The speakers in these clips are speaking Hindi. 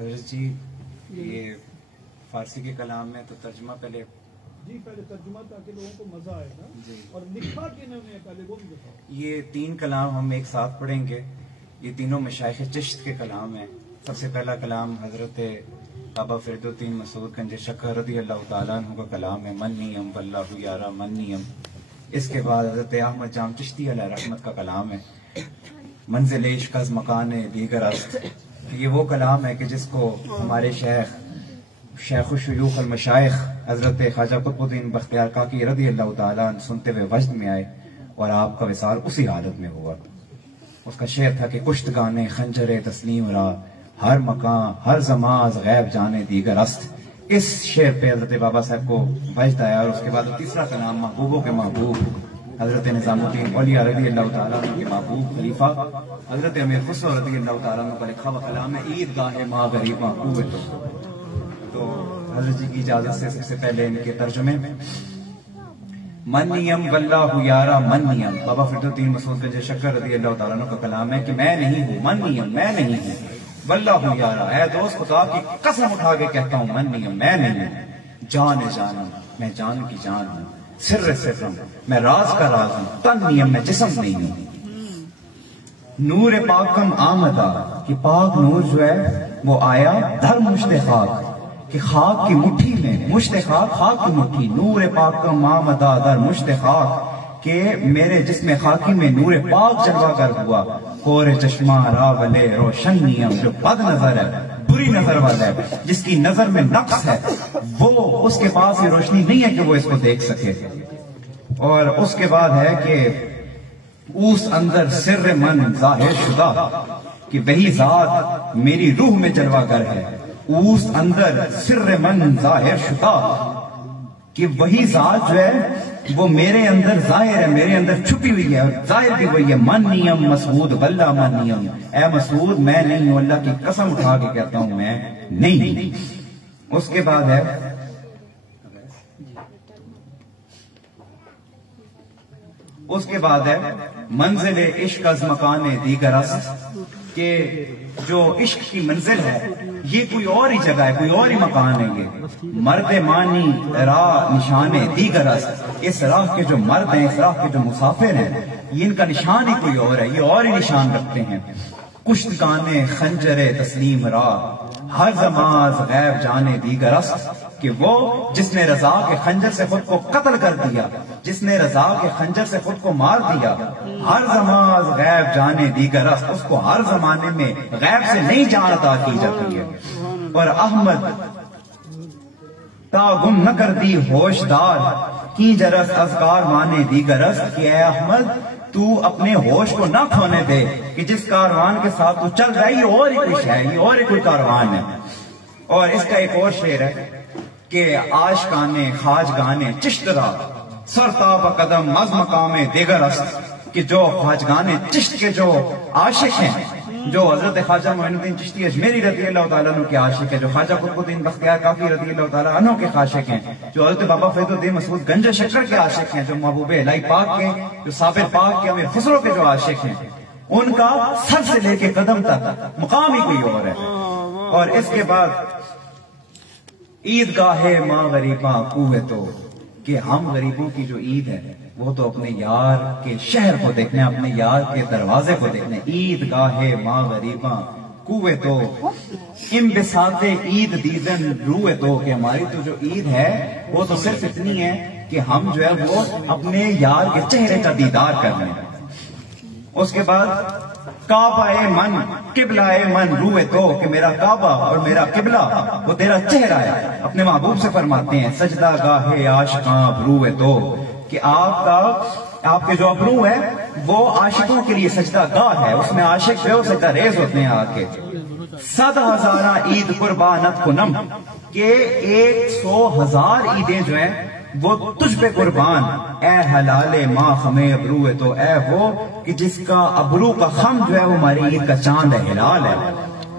हजरत जी ये फारसी के कलाम में तो तर्जुमा पहले तर्जुमा ताकि लोगों को मजा आए ना जी। और लिखा किन्होंने पहले वो भी बताओ। ये 3 कलाम हम एक साथ पढ़ेंगे। ये तीनों मशाइख चिश्त के कलाम हैं। सबसे पहला कलाम हजरत बाबा फरीदुद्दीन मसूद गंज शक्कर रज़ी अल्लाह तआला अन्हु का कलाम है, मन नियम वल्लाहु यारा मन नियम। इसके बाद हजरत अहमद जाम चिश्ती अलैहि रहमत का कलाम है, मंजिल इश्क अज़ मकान दीगर अस्त। ये वो कलाम है कि जिसको हमारे शेख शुयूख अल मशाइख हजरत ख्वाजा कुतुबुद्दीन बख्तियार काकी रज़ी अल्लाह तआला अन्हु सुनते हुए वजद में आए और आपका विसाल उसी हालत में हुआ। उसका शेर था कि कुश्त गाने खंजरे तस्लीम रा, हर मकान हर जमाज गैब जाने दीगर अस्त। इस शेर पे हजरत बाबा साहब को वजद आया। और उसके बाद तीसरा कलाम महबूबों के महबूब हजरत निजामुद्दीन औलिया रज़ी अल्लाह तआला अन्हु के महबूब खलीफा हजरत अमीर खुसरो रज़ी अल्लाह तआला अन्हु का लिखा हुआ कलाम है, ईदगाह माँ गरीबा कुव्वत। तो हजरत जी की इजाजत से सबसे पहले इनके तर्जुमे में मन नियम वल्लाहु यारा मन नियम। बाबा फरीदुद्दीन मसूद गंज शक्कर रज़ी अल्लाह तआला अन्हु का कलाम है कि मैं नहीं हूँ मन नियम, मैं नहीं हूँ, वल्लाहु यारा ऐ दोस्त खुदा की कसम उठा के कहता हूँ मन नियम मैं नहीं हूँ, जान जान मैं जान की जान हूँ, सिर्र सिर्रम मैं राज का राज हूँ, तन नियम मैं जिस्म नहीं हूँ। नूर पाकम आमदा कि पाक नूर जो है वो आया धर मुश्ते खाक कि खाक की मुट्ठी में मुश्ते खाक की मुट्ठी। नूर पाकम आमदा दर मुश्ते खाक के मेरे जिस्म खाकी में नूर पाक जलवा कर हुआ। कोरे चश्मा रावले रोशन नियम जो बद नजर है बुरी नजर वाला है, जिसकी नजर में नक्स है वो उसके पास ये रोशनी नहीं है कि वो इसको देख सके। और उसके बाद है कि उस अंदर सिर्र मन जाहिर शुदा कि वही जात मेरी रूह में जलवागर है। उस अंदर सिर्र मन जाहिर शुदा कि वही जात जो है वो मेरे अंदर जाहिर है, मेरे अंदर छुपी हुई है और जाहिर भी वही है। मन नियम मसूद वल्ला मन नियम ए मसूद मैं नहीं हूं, अल्लाह की कसम उठा के कहता हूं मैं नहीं। उसके बाद है मंजिल इश्क अज़ मकान दीगर अस्त के जो इश्क की मंजिल है ये कोई और ही जगह है, कोई और ही मकान है। ये मर्द मानी राह निशाने दीगर अस्त, इस राह के जो मर्द हैं, इस राह के जो मुसाफिर हैं, ये इनका निशान ही कोई और है, ये और ही निशान रखते हैं। कुश्त गाने खंजरे तस्लीम राह हर जमाज गैब जाने दीगर अस्त कि वो जिसने रजा के खंजर से खुद को कत्ल कर दिया, जिसने रजा के खंजर से खुद को मार दिया, हर जमाज गैब जाने दीगर अस्त, उसको हर जमाने में गैब से नहीं जान अता की जाती है। और अहमद तागुम न कर दी होशदार की जरस अजकार माने दीगर अस्त कि ऐ अहमद तू अपने होश को न खोने दे कि जिस कारवान के साथ तू चल रहा है ये और ही कुछ है, ये और ही कोई कारवान है। और इसका एक और शेर है कि आश गाने खाज गाने चिश्तरा सरताब कदम मज मकामे देगर अस्त कि जो खाज गाने चिश्त के जो आशिक हैं, जो हजरत ख्वाजा मोइनुद्दीन चिश्ती अजमेरी रज़ी अल्लाह तआला अन्हु के आशिक है, जो ख्वाजा कुतुबुद्दीन बख्तियार काकी रज़ी अल्लाह तआला अन्हु के आशिक हैं, जो हजरत बाबा फरीदुद्दीन मसूद गंज शक्कर के आशिक हैं, जो महबूब इलाही पाक के, जो साबिर पाक के अमीर खुसरो के जो आशिक हैं, उनका सर से लेके कदम तक मुकाम ही कोई और है। और इसके बाद ईदगाह माँ गरीबा कुव्वत तो कि हम गरीबों की जो ईद है वो तो अपने यार के शहर को देखने, अपने यार के दरवाजे को देखने। ईदगाह माँ गरीबा कुव्वत तो इम्बिसाते ईद दीदन रूए तो कि हमारी तो जो ईद है वो तो सिर्फ इतनी है कि हम जो है वो अपने यार के चेहरे का दीदार कर लें। उसके बाद काबा मन किबला मन रूए तो कि मेरा काबा और मेरा किबला वो तेरा चेहरा है। अपने महबूब से फरमाते हैं सजदा गाहे आशिकां रूए तो कि आपके जो अबरू है वो आशिकों के लिए सजदा गाह है, उसमें आशिक जो है वो सजदा रेज होते हैं आके। 100,000 ईद कुर्बानत कुनम के 100,000 ईदें जो है वो तुझ पे कुर्बान। ए हलाले माँ हमें अबरू है तो ए वो कि जिसका अबरू का खम जो है वो हमारी ईद का चांद है, हिलाल है।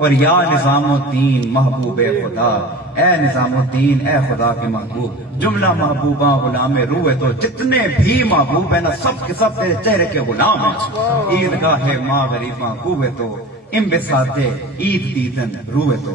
और या निजामुद्दीन महबूब खुदा ए निजामुद्दीन ए खुदा के महबूब जुमला महबूबा गुलाम रूए तो जितने भी महबूब है ना सब के सब तेरे चेहरे के गुलाम है। ईदगाह माँ गरीबा कुव्वत तो इम्बिसाते ईद दीदन रूए तो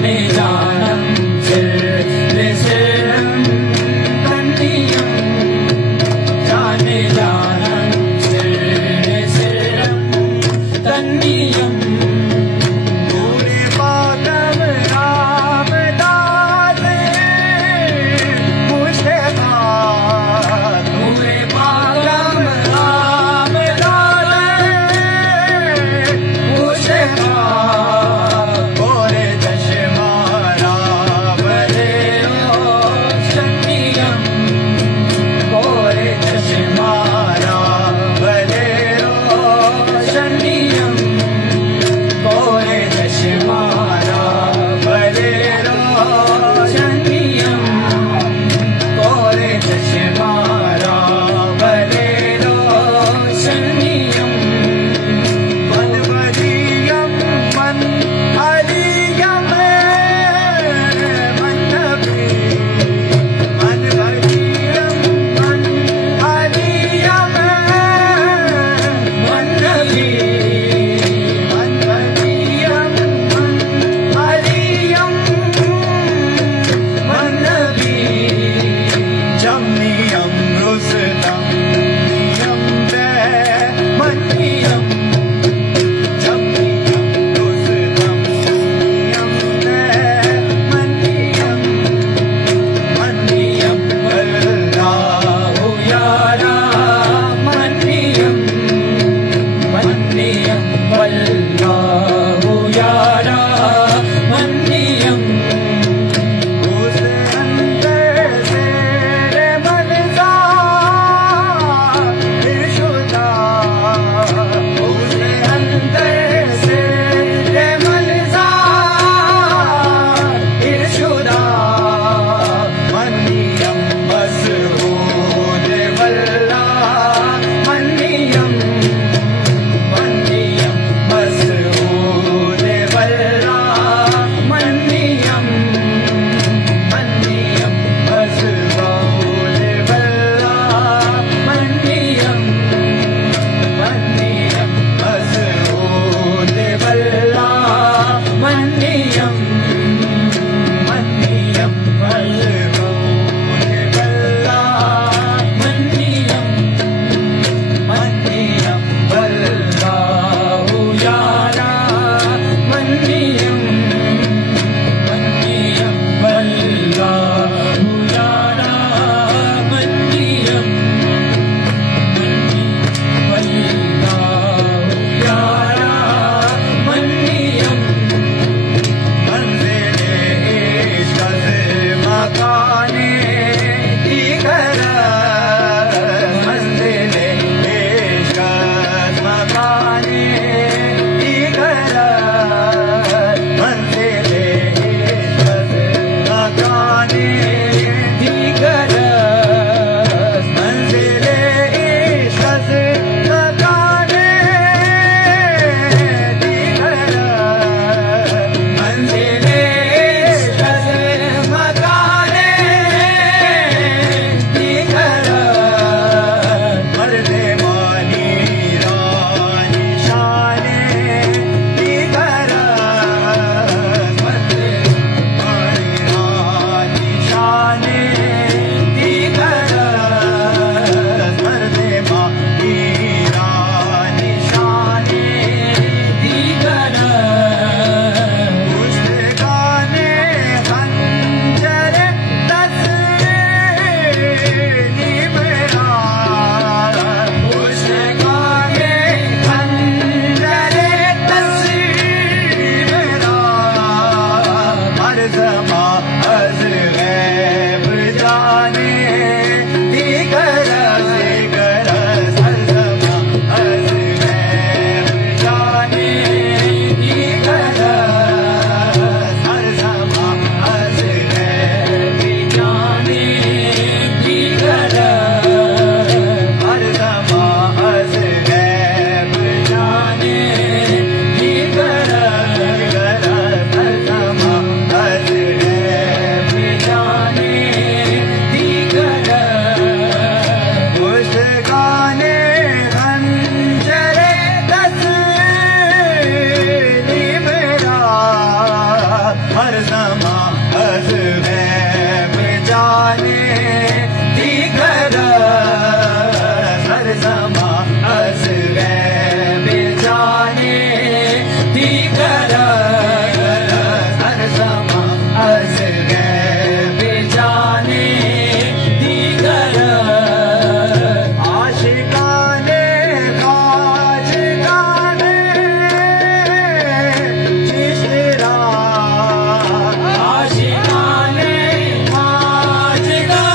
जाने जानम सिर सिरम तन्नियम जाने जानम सिर सिरम तन्नियम पूरे पागम राम दाते मुझे पूरे पागम राम दाते मुझे पूरे चश्मा जाने दीगर हर ज़मा अज़ गैब जाने दीगर हर ज़मा अज़ गैब जाने दीगर आशिकाने खाजगाने चिश्रा आशिकाने खाजगाने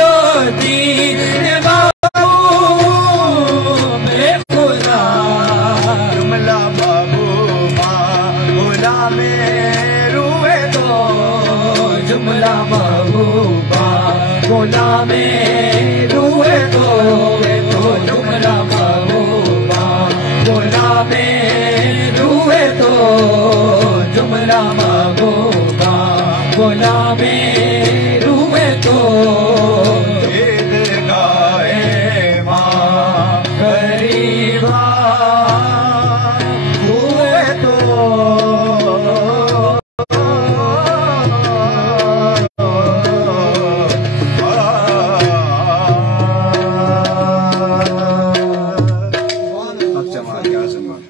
लो दीन महबूबे खुदा जुमला महबूबा गुलामे रूए तो जुमला महबूबा गुलामे रूए तो जुमला महबूबा गुलामे रूए तो जुमला महबूबा गुलामे रूए तो ईद गाए माँ गरीबा हुए तो अब जमाल क्या जमाल